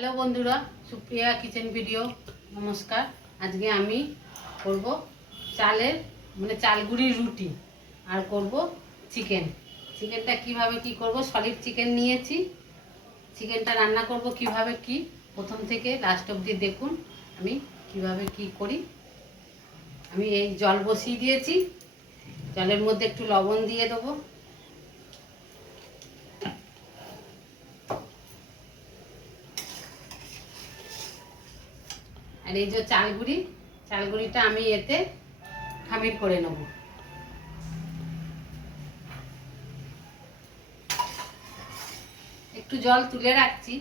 Hello বন্ধুরা, Supriya kitchen video নমস্কার। আজকে আমি করব চালের চালগুড়ির রুটি আর করব চিকেনটা কিভাবে কি করব। সলিড চিকেন নিয়েছি। চিকেনটা রান্না করব কিভাবে কি প্রথম থেকে লাস্ট অবধি দেখুন আমি কিভাবে কি করি। আমি এই জল বসিয়ে দিয়েছি, জলের মধ্যে একটু লবণ দিয়ে দেবো। আর এই যে চালগুড়িটা আমি এতে খামির করে নেব। একটু জল তুলে রাখছি।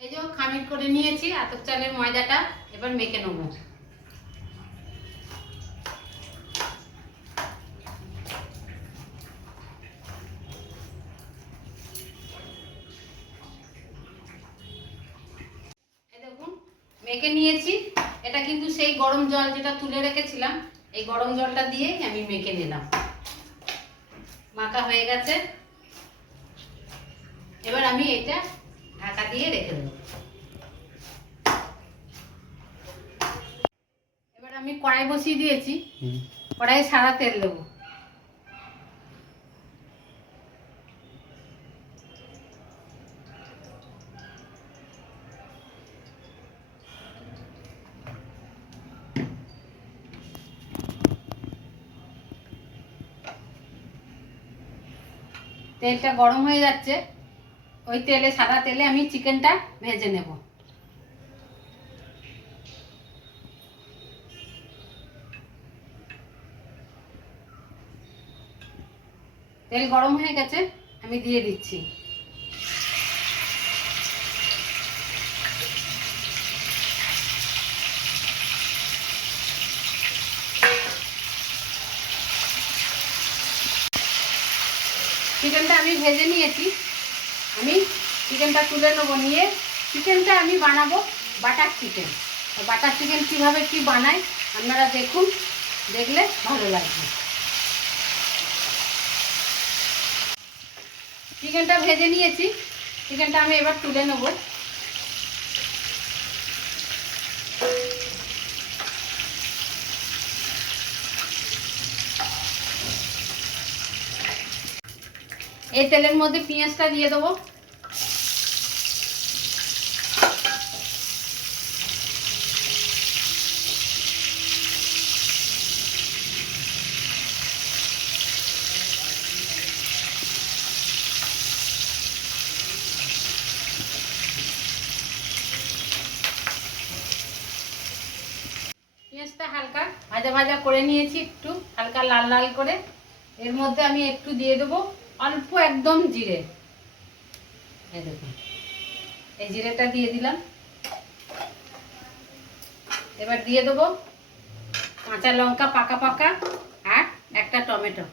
এই যে খামির করে নিয়েছি আতপ চালের ময়দাটা, এবার মেখে নেব। এই দেখুন মেখে নিয়েছি। এটা কিন্তু সেই গরম জল যেটা তুলে রেখেছিলাম, এই গরম জলটা দিয়ে আমি মেখে নিলাম। মাখা হয়ে গেছে। এবার আমি এটা ঢাকা দিয়ে রেখে দেব। এবার আমি কড়াই বসিয়ে দিয়েছি। কড়াইয়ে সাদা তেল দেবো। তেলটা গরম হয়ে যাচ্ছে। ওই সাদা তেলে আমি চিকেনটা ভেজে নেব। তেল গরম হয়ে গেছে, আমি দিয়ে দিচ্ছি। চিকেনটা আমি ভেজে নিয়েছি। আমি চিকেনটা তুলে নেবো। নিয়ে চিকেনটা আমি বানাবো বাটার চিকেন। বাটার চিকেন কীভাবে কি বানাই আপনারা দেখুন, দেখলে ভালো লাগবে। চিকেনটা ভেজে নিয়েছি। চিকেনটা আমি এবার তুলে নেব। এই তেলের মধ্যে পেঁয়াজটা দিয়ে দেবো। পেঁয়াজটা হালকা ভাজা ভাজা করে নিয়েছি, একটু হালকা লাল লাল করে। এর মধ্যে আমি একটু দিয়ে দেবো অল্প একদম জিরে। এই দেখুন, এই জিরেটা দিয়ে দিলাম। এবার দিয়ে দেবো কাঁচা লঙ্কা পাকা পাকা আর একটা টমেটো।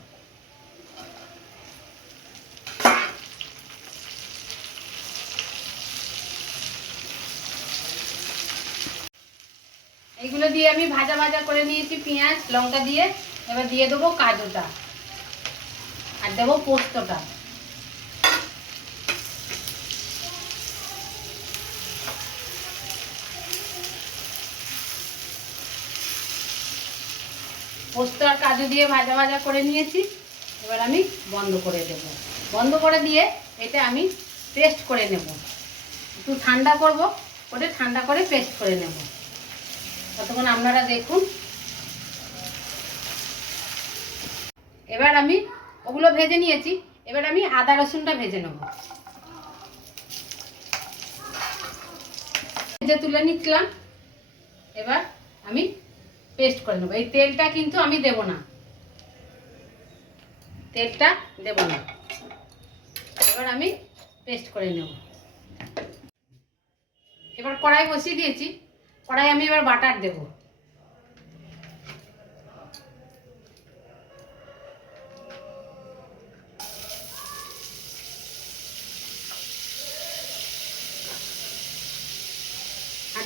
এইগুলো দিয়ে আমি ভাজা ভাজা করে নিয়েছি পেঁয়াজ লঙ্কা দিয়ে। এবার দিয়ে দেবো কাজুটা আর দেবো পোস্তটা। পোস্ত আর কাজু দিয়ে ভাজা ভাজা করে নিয়েছি। এবার আমি বন্ধ করে দেব। বন্ধ করে দিয়ে এটা আমি পেস্ট করে নেব। একটু ঠান্ডা করব, করে ঠান্ডা করে পেস্ট করে নেব। ততক্ষণ আপনারা দেখুন। এবার আমি ওগুলো ভেজে নিয়েছি। এবার আমি আদা রসুনটা ভেজে নেব। ভেজে তুলে নিচ্ছিলাম। এবার আমি পেস্ট করে নেব। এই তেলটা কিন্তু আমি দেব না, তেলটা দেব না। এবার আমি পেস্ট করে নেব। এবার কড়াই বসিয়ে দিয়েছি। কড়াই আমি এবার বাটার দেব।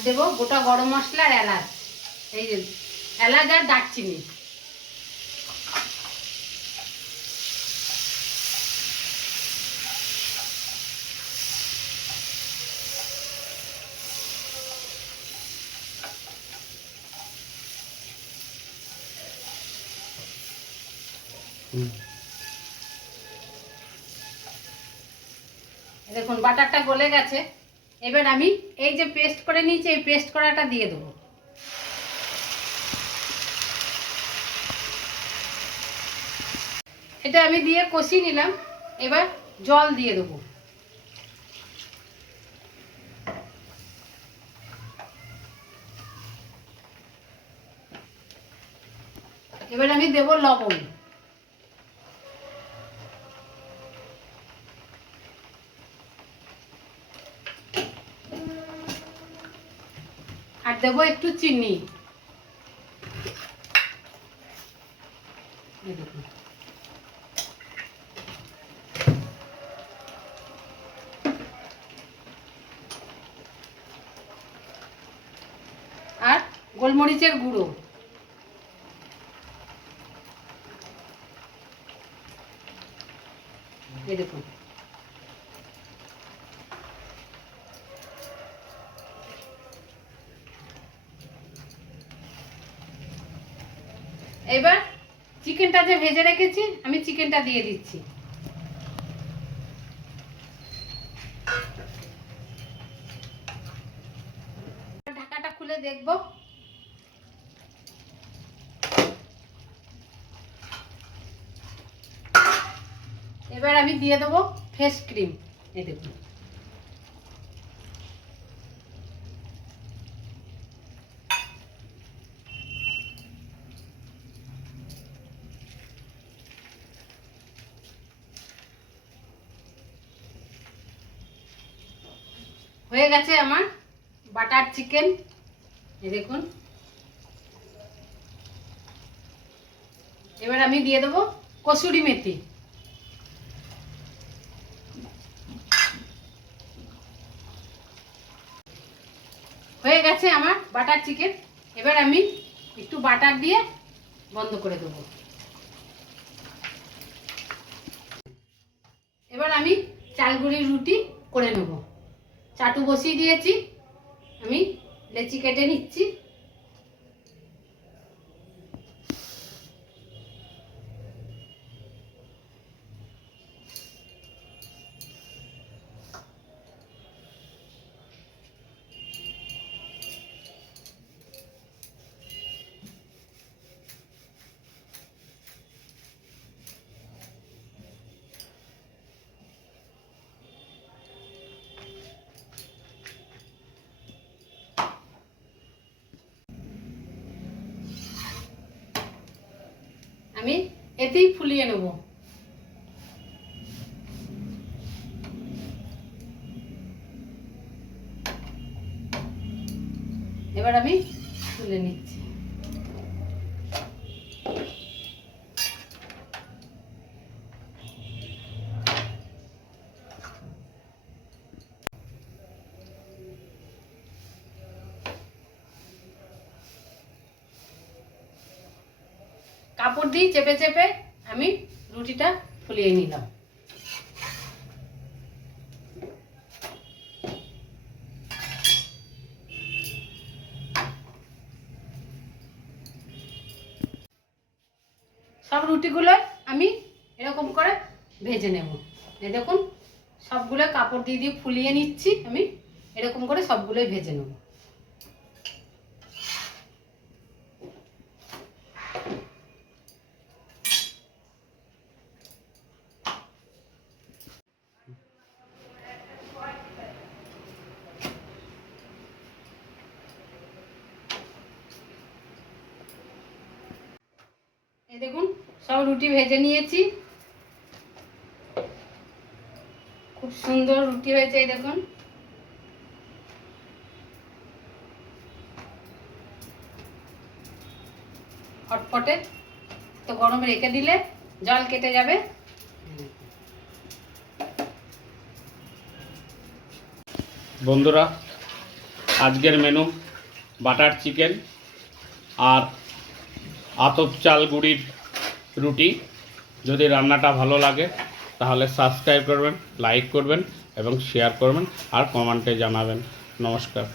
দেবো গোটা গরম মশলা আর এলাচ, এই যে এলাচ আর দারচিনি। দেখুন বাটারটা গলে গেছে। এবার আমি এই যে পেস্ট করে নিয়েছি, এই পেস্ট করাটা দিয়ে দেবো। এটা আমি দিয়ে কষিয়ে নিলাম। এবার জল দিয়ে দেবো। এবার আমি দেবো লবণ। আর দেবো একটু চিনি। আর গোলমরিচের গুঁড়ো। এই দেখুন। এবার চিকেনটা যে ভেজে রেখেছি, আমি চিকেনটা দিয়ে দিচ্ছি। ঢাকাটা খুলে দেখবো। এবার আমি দিয়ে দেবো ফ্রেশ ক্রিম। এই দেখুন। হয়ে গেছে আমার বাটার চিকেন। এই দেখুন। এবার আমি দিয়ে দেবো কসুরি মেথি। হয়ে গেছে আমার বাটার চিকেন। এবার আমি একটু বাটার দিয়ে বন্ধ করে দেবো। এবার আমি চালগুড়ির রুটি করে নেব। চাটু বসিয়ে দিয়েছি, আমি লেচি কেটে নিচ্ছি। আমি এতেই ফুলিয়ে নেব। এবার আমি তুলে নিচ্ছি। কাপড় দিয়ে চেপে চেপে আমি রুটিটা ফুলিয়ে নিলাম। সব রুটিগুলো আমি এরকম করে ভেজে নেব। এই দেখুন, সবগুলো কাপড় দিয়ে দিয়ে ফুলিয়ে নিচ্ছি। আমি এরকম করে সবগুলোই ভেজে নেব। এই দেখুন, সব রুটি ভেজে নিয়েছি। খুব সুন্দর রুটি হয়েছে। এই দেখুন, হটপটে তো গরমে রেখে দিলে জল কেটে যাবে। বন্ধুরা, আজকের মেনু বাটার চিকেন আর আতপ চাল গুঁড়ির রুটি। যদি রান্নাটা ভালো লাগে তাহলে সাবস্ক্রাইব করবেন, লাইক করবেন এবং শেয়ার করবেন আর কমেন্টে জানাবেন। নমস্কার।